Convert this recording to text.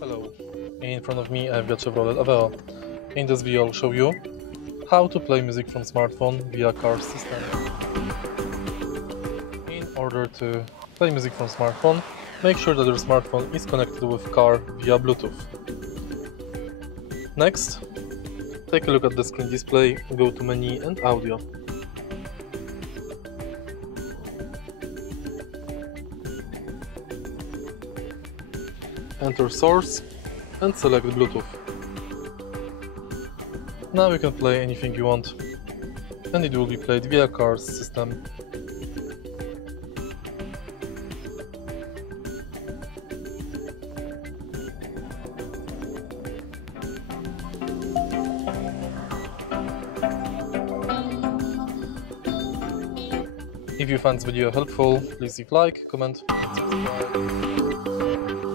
Hello, in front of me I've got Chevrolet Aveo. In this video I'll show you how to play music from smartphone via car system. In order to play music from smartphone, make sure that your smartphone is connected with car via Bluetooth. Next, take a look at the screen display, go to menu and audio. Enter source and select Bluetooth. Now you can play anything you want, and it will be played via car's system. If you found this video helpful, please leave like, comment, and subscribe.